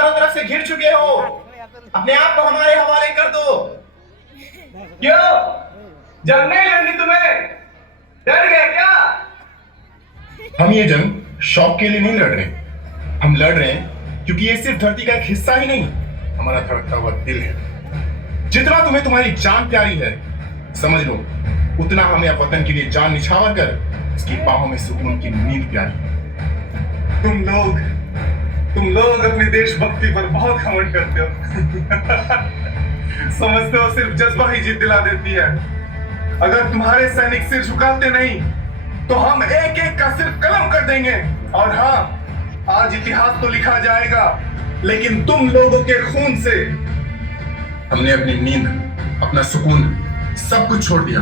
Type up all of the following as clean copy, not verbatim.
चारों तरफ से घिर चुके हो, अपने आप को हमारे हवाले कर दो। क्यों? जंग नहीं लड़नी तुम्हें? डर गए क्या? हम ये जंग शौक के लिए नहीं लड़ रहे, हम लड़ रहे हैं क्योंकि ये सिर्फ धरती का एक हिस्सा ही नहीं, हमारा धड़कता हुआ दिल है। जितना तुम्हें तुम्हारी जान प्यारी है, समझ लो उतना हमें अब वतन के लिए जान निछावर कर उसकी बाहों में सुकून की नींद प्यारी है। तुम लोग अपनी देशभक्ति पर बहुत घमंड करते हो। समझते हो सिर्फ जज्बा ही जीत दिला देती है। अगर तुम्हारे सैनिक सिर झुकाते नहीं तो हम एक एक का सिर कलम कर देंगे। और हाँ, आज इतिहास तो लिखा जाएगा, लेकिन तुम लोगों के खून से। हमने अपनी नींद, अपना सुकून सब कुछ छोड़ दिया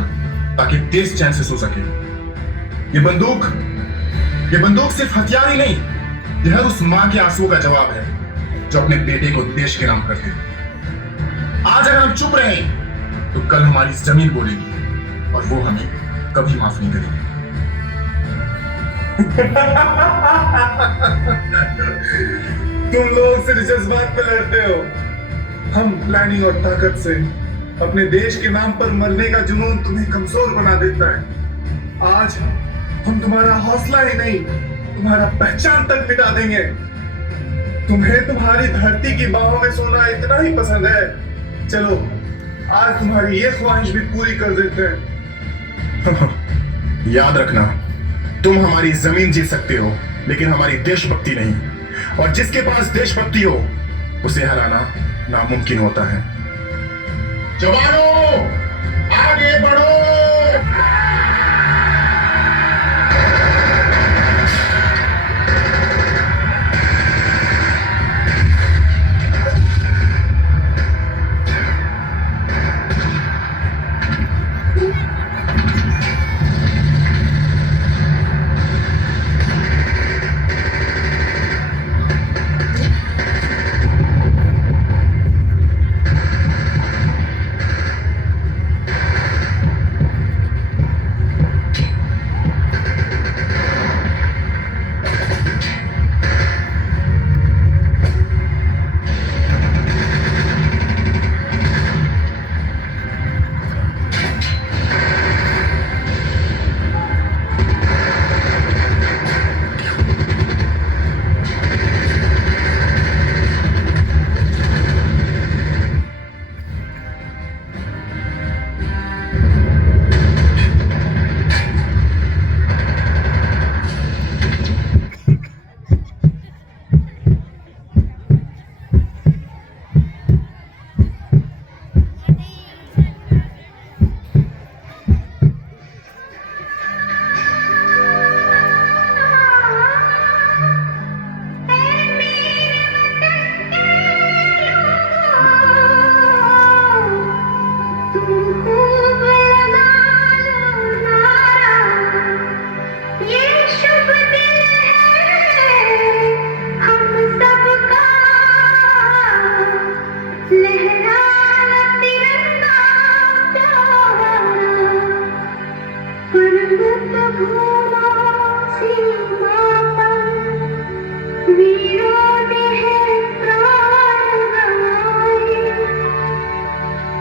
ताकि देश चैन से सो सके। ये बंदूक सिर्फ हथियार ही नहीं, यह उस मां के आंसुओं का जवाब है जो अपने बेटे को देश के नाम करती है। आज अगर हम चुप रहे तो कल हमारी जमीन बोलेगी और वो हमें कभी माफ नहीं करेगी। तुम लोग सिर्फ जज्बात पे लड़ते हो, हम प्लानिंग और ताकत से। अपने देश के नाम पर मरने का जुनून तुम्हें कमजोर बना देता है। आज हम तुम्हारा हौसला ही नहीं, तुम्हारा पहचान तक मिटा देंगे। तुम्हें तुम्हारी धरती की बाहों में सोना इतना ही पसंद है, चलो आज तुम्हारी ये ख्वाहिश भी पूरी कर देते हैं। याद रखना, तुम हमारी जमीन जीत सकते हो लेकिन हमारी देशभक्ति नहीं, और जिसके पास देशभक्ति हो उसे हराना नामुमकिन होता है। जवानों, आगे बढ़ो।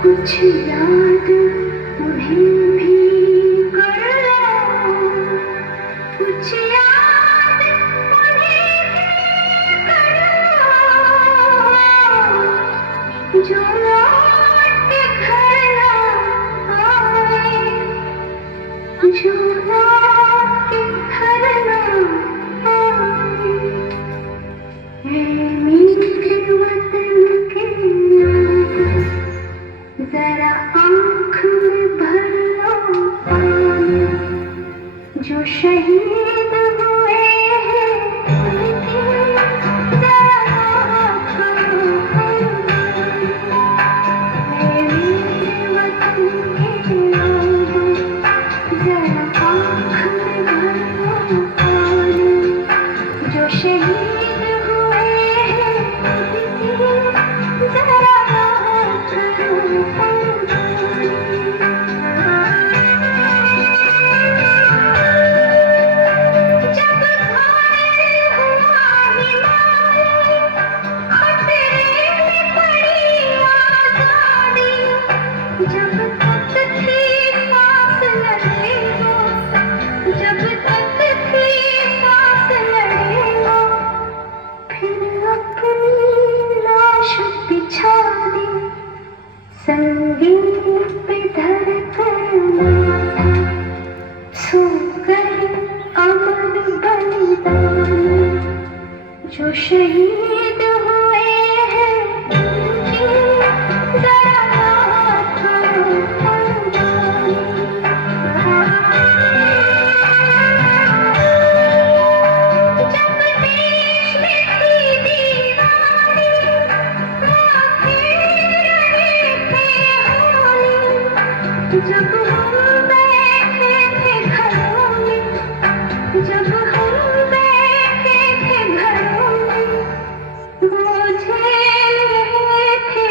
कुछ याद उन्हें भी कर लो, कुछ याद उन्हें भी कर लो, जो लौट के घर ना आए, जो लौट के घर ना आए। मेरे वतन के जरा जो शहीद हुए हैं उनकी जरा याद करो जब देश में थी दीवानी आंखें रहे थे होली जब हम बैठे थे घरों में जब हम बैठे थे घरों में वो झेल रहे थे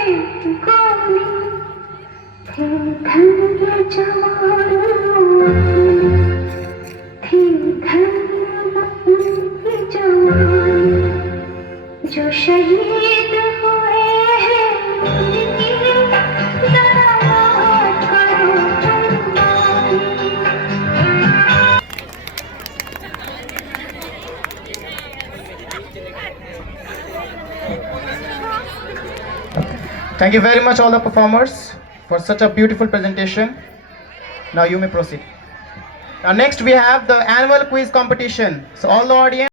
गोली थे धन्य जवानों थे धन्य उनकी जवानी जो शहीद हुए हैं उनकी जरा याद करो कुर्बानी। Thank you very much all the performers for such a beautiful presentation. Now you may proceed. Now next we have the annual quiz competition. So all the audience